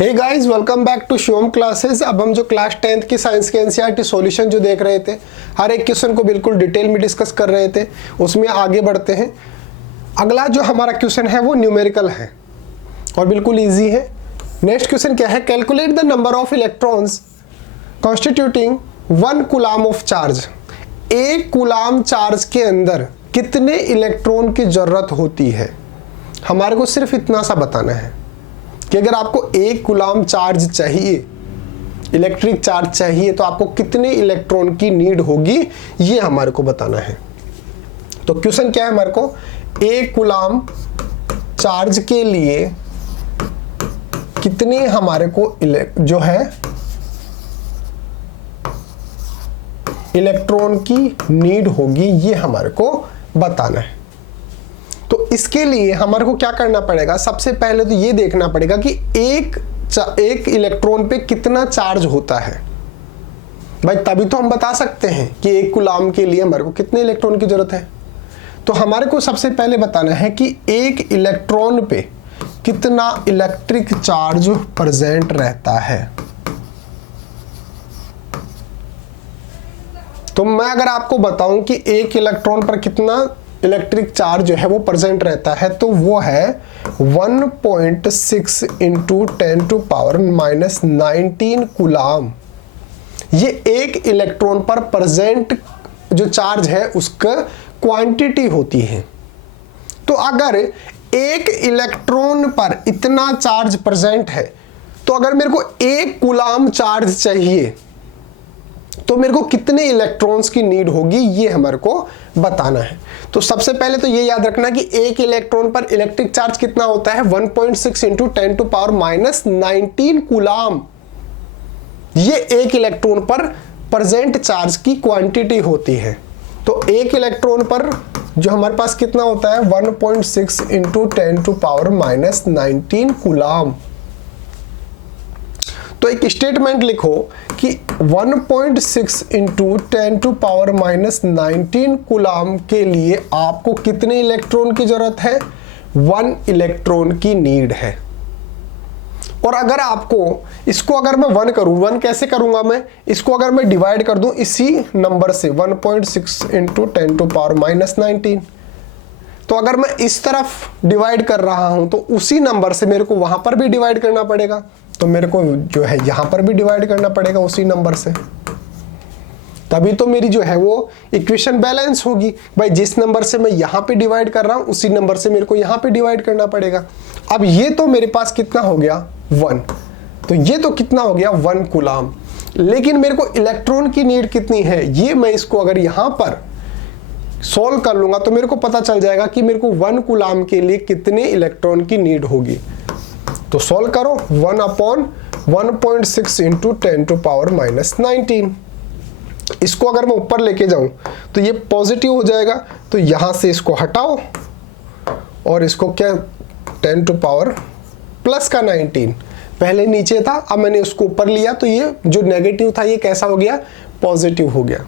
Hey guys, welcome back to Shivam classes. अब हम जो क्लास 10th की साइंस के एनसीईआरटी सॉल्यूशन जो देख रहे थे, हर एक क्वेश्चन को बिल्कुल डिटेल में डिस्कस कर रहे थे, उसमें आगे बढ़ते हैं। अगला जो हमारा क्वेश्चन है वो न्यूमेरिकल है और बिल्कुल इजी है। नेक्स्ट क्वेश्चन क्या है? Calculate the number of electrons constituting 1 coulomb of charge. 1 coulomb charge के अंदर कितने इलेक्ट्रॉन की जरूरत होती है? हमारे को सिर्फ इतना सा बताना है कि अगर आपको 1 कूलम चार्ज चाहिए, इलेक्ट्रिक चार्ज चाहिए, तो आपको कितने इलेक्ट्रॉन की नीड होगी, ये हमारे को बताना है। तो क्वेश्चन क्या है हमारे को? 1 कूलम चार्ज के लिए कितने हमारे को जो है इलेक्ट्रॉन की नीड होगी, ये हमारे को बताना है। तो इसके लिए हमारे को क्या करना पड़ेगा? सबसे पहले तो ये देखना पड़ेगा कि एक इलेक्ट्रॉन पे कितना चार्ज होता है भाई, तभी तो हम बता सकते हैं कि 1 कूलम के लिए हमारे को कितने इलेक्ट्रॉन की जरूरत है। तो हमारे को सबसे पहले बताना है कि 1 इलेक्ट्रॉन पे कितना इलेक्ट्रिक चार्ज प्रेजेंट रहता है। तो मैं अगर आपको बताऊं कि 1 इलेक्ट्रॉन पर कितना इलेक्ट्रिक चार्ज जो है वो प्रेजेंट रहता है, तो वो है 1.6 इंटू 10⁻⁻19 कूलम। ये 1 इलेक्ट्रॉन पर प्रेजेंट जो चार्ज है उसका क्वांटिटी होती है। तो अगर 1 इलेक्ट्रॉन पर इतना चार्ज प्रेजेंट है, तो अगर मेरे को 1 कूलम चार्ज चाहिए तो मेरे को कितने इलेक्ट्रॉन्स की नीड होगी, ये हमारे को बताना है। तो सबसे पहले तो ये याद रखना कि 1 इलेक्ट्रॉन पर इलेक्ट्रिक चार्ज कितना होता है? 1.6 इंटू 10⁻⁻19 कूलम। ये 1 इलेक्ट्रॉन पर प्रेजेंट चार्ज की क्वांटिटी होती है। तो 1 इलेक्ट्रॉन पर जो हमारे पास कितना होता है? 1.6 इंटू 10⁻⁻19 कूलम। तो एक स्टेटमेंट लिखो कि 1.6 इंटू 10⁻⁻19 कूलम के लिए आपको कितने इलेक्ट्रॉन की जरूरत है? 1 इलेक्ट्रॉन की नीड है। और अगर आपको इसको अगर मैं 1 करूं, 1 कैसे करूंगा मैं? इसको अगर मैं डिवाइड कर दूं इसी नंबर से 1.6 इंटू 10⁻⁻19, तो अगर मैं इस तरफ डिवाइड कर रहा हूं तो उसी नंबर से मेरे को वहां पर भी डिवाइड करना पड़ेगा। तो मेरे को जो है यहां पर भी डिवाइड करना पड़ेगा उसी नंबर से, तभी तो मेरी जो है वो इक्वेशन बैलेंस होगी। भाई जिस नंबर से मैं यहां पे डिवाइड कर रहा हूं उसी नंबर से मेरे को यहां पे डिवाइड करना पड़ेगा। अब ये तो मेरे पास कितना हो गया? 1। तो ये तो कितना हो गया? 1 कूलम। लेकिन मेरे को इलेक्ट्रॉन की नीड कितनी है, ये मैं इसको अगर यहां पर सोल्व कर लूंगा तो मेरे को पता चल जाएगा कि मेरे को 1 कूलम के लिए कितने इलेक्ट्रॉन की नीड होगी। तो सॉल्व करो 1/1.6 इंटू 10⁻⁻19। इसको अगर मैं ऊपर लेके जाऊं तो ये पॉजिटिव हो जाएगा, तो यहां से इसको हटाओ और इसको क्या 10⁻+19, पहले नीचे था अब मैंने उसको ऊपर लिया, तो ये जो नेगेटिव था ये कैसा हो गया? पॉजिटिव हो गया।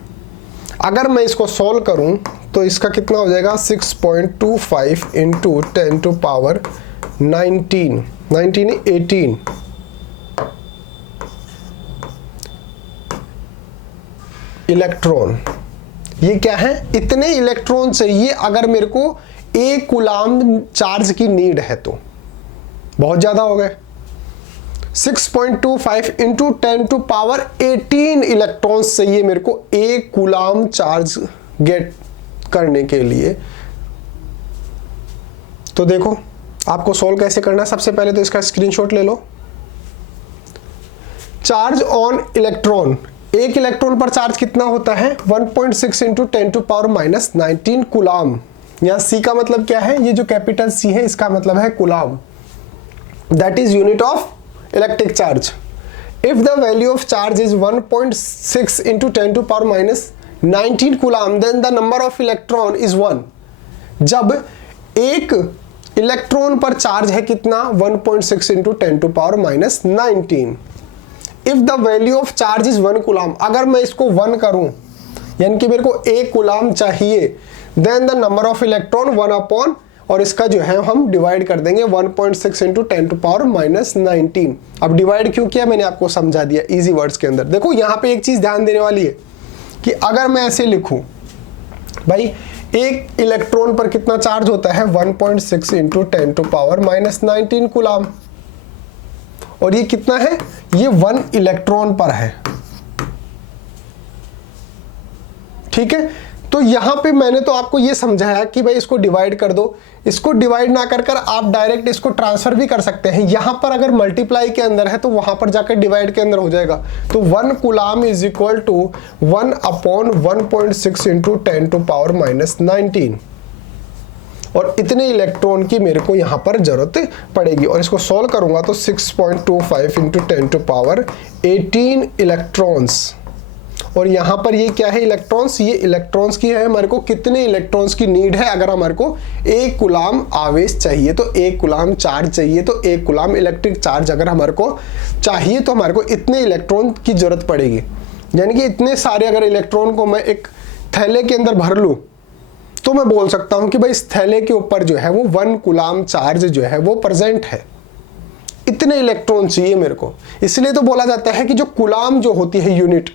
अगर मैं इसको सॉल्व करूं तो इसका कितना हो जाएगा? 6.25 इंटू 10⁻19 18 इलेक्ट्रॉन। ये क्या है? इतने इलेक्ट्रॉन चाहिए अगर मेरे को 1 कूलम चार्ज की नीड है। तो बहुत ज्यादा हो गए। 6.25 इंटू 10⁻18 इलेक्ट्रॉन चाहिए मेरे को 1 कूलम चार्ज गेट करने के लिए। तो देखो आपको सॉल्व कैसे करना है। सबसे पहले तो इसका स्क्रीनशॉट ले लो। चार्ज ऑन इलेक्ट्रॉन, 1 इलेक्ट्रॉन पर चार्ज कितना होता है? 1.6 इंटू 10⁻⁻19 कूलम। यहां सी का मतलब क्या है? ये जो कैपिटल सी है इसका मतलब है coulomb, that is unit of electric charge. If the value of charge is 1.6 into 10⁻⁻19 coulomb, then the number of electron is 1। जब 1 इलेक्ट्रॉन पर चार्ज है कितना? 1.6 into 10⁻⁻19। If the value of charge is 1 coulomb, अगर मैं इसको 1 करूं यानी कि मेरे को 1 कूलम चाहिए, then the number of electron 1 upon और इसका जो है हम डिवाइड कर देंगे 1.6 इंटू 10⁻⁻19। अब डिवाइड क्यों किया मैंने आपको समझा दिया इजी वर्ड्स के अंदर। देखो यहाँ पे एक चीज ध्यान देने वाली है कि अगर मैं ऐसे लिखूं भाई एक इलेक्ट्रॉन पर कितना चार्ज होता है 1.6 इंटू 10⁻⁻19 कूलाम, और ये कितना है, ये 1 इलेक्ट्रॉन पर है। ठीक है, तो यहां पे मैंने तो आपको ये समझाया कि भाई इसको डिवाइड कर दो। इसको डिवाइड ना कर कर आप डायरेक्ट इसको ट्रांसफर भी कर सकते हैं। यहां पर अगर मल्टीप्लाई के अंदर है तो वहां पर जाकर डिवाइड के अंदर हो जाएगा। तो 1 coulomb is equal to 1/1.6 into 10⁻⁻19, और इतने इलेक्ट्रॉन की मेरे को यहां पर जरूरत पड़ेगी। और इसको सॉल्व करूंगा तो 6.25 इंटू 10⁻18 इलेक्ट्रॉन्स, और यहां पर ये क्या है इलेक्ट्रॉन्स, ये इलेक्ट्रॉन्स की है हमारे को कितने इलेक्ट्रॉन्स की नीड है। अगर हमारे को 1 कूलाम आवेश चाहिए तो 1 कूलाम चार्ज चाहिए तो 1 कूलाम इलेक्ट्रिक चार्ज अगर हमारे को चाहिए तो हमारे को इतने इलेक्ट्रॉन की जरूरत पड़ेगी। यानी कि इतने सारे अगर इलेक्ट्रॉन को मैं एक थैले के अंदर भर लूं तो मैं बोल सकता हूं कि भाई इस थैले के ऊपर जो है वो 1 कूलाम चार्ज जो है वो प्रेजेंट है। इतने इलेक्ट्रॉन चाहिए मेरे को। इसलिए तो बोला जाता है कि जो कूलाम जो होती है यूनिट,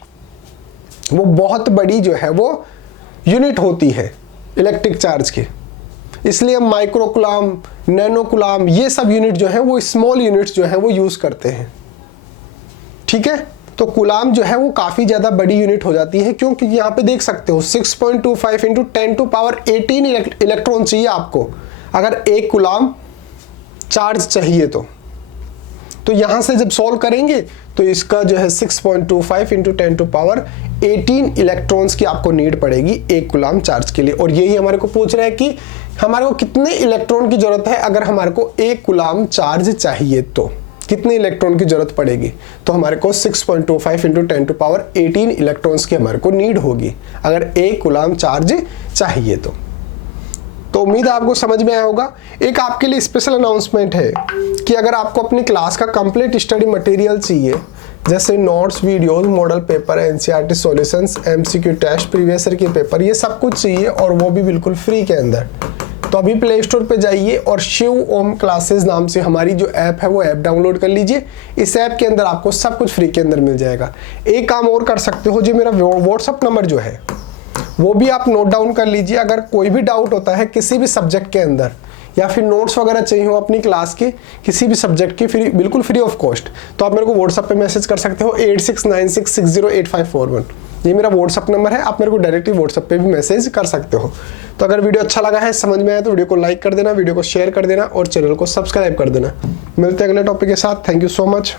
वो बहुत बड़ी जो है वो यूनिट होती है इलेक्ट्रिक चार्ज की। इसलिए हम माइक्रो कूलाम, नैनो कूलाम, ये सब यूनिट जो है वो स्मॉल यूनिट्स जो है वो यूज करते हैं। ठीक है, तो कूलाम जो है वो काफी ज्यादा बड़ी यूनिट हो जाती है, क्योंकि यहाँ पे देख सकते हो 6.25 इंटू 10⁻18 इलेक्ट्रॉन चाहिए आपको अगर 1 कूलाम चार्ज चाहिए तो यहां से जब सॉल्व करेंगे तो इसका जो है 6.25 इंटू 10⁻18 इलेक्ट्रॉन्स की आपको नीड पड़ेगी 1 कूलाम चार्ज के लिए। और यही हमारे को पूछ रहा है कि हमारे को कितने इलेक्ट्रॉन की जरूरत है अगर हमारे को 1 कूलाम चार्ज चाहिए तो कितने इलेक्ट्रॉन की जरूरत पड़ेगी। तो हमारे को 6.25 इंटू 10⁻18 इलेक्ट्रॉन्स की हमारे को नीड होगी अगर 1 कूलाम चार्ज चाहिए तो उम्मीद है आपको समझ में आया होगा। एक आपके लिए स्पेशल अनाउंसमेंट है कि अगर आपको अपनी क्लास का कंप्लीट स्टडी मटेरियल चाहिए, जैसे notes, videos, model paper, NCERT solutions, MCQ test, previous year के पेपर, ये सब कुछ चाहिए और वो भी बिल्कुल फ्री के अंदर, तो अभी प्ले स्टोर पे जाइए और शिव ओम क्लासेस नाम से हमारी जो ऐप है वो ऐप डाउनलोड कर लीजिए। इस ऐप के अंदर आपको सब कुछ फ्री के अंदर मिल जाएगा। एक काम और कर सकते हो, जो मेरा व्हाट्सअप नंबर जो है वो भी आप नोट डाउन कर लीजिए। अगर कोई भी डाउट होता है किसी भी सब्जेक्ट के अंदर या फिर नोट्स वगैरह चाहिए हो अपनी क्लास के किसी भी सब्जेक्ट के, बिल्कुल फ्री ऑफ कॉस्ट, तो आप मेरे को व्हाट्सएप पे मैसेज कर सकते हो 8696608541। ये मेरा व्हाट्सअप नंबर है, आप मेरे को डायरेक्टली व्हाट्सएप पे भी मैसेज कर सकते हो। तो अगर वीडियो अच्छा लगा है, समझ में आया तो वीडियो को लाइक कर देना, वीडियो को शेयर कर देना और चैनल को सब्सक्राइब कर देना। मिलते हैं अगले टॉपिक के साथ। Thank you so much.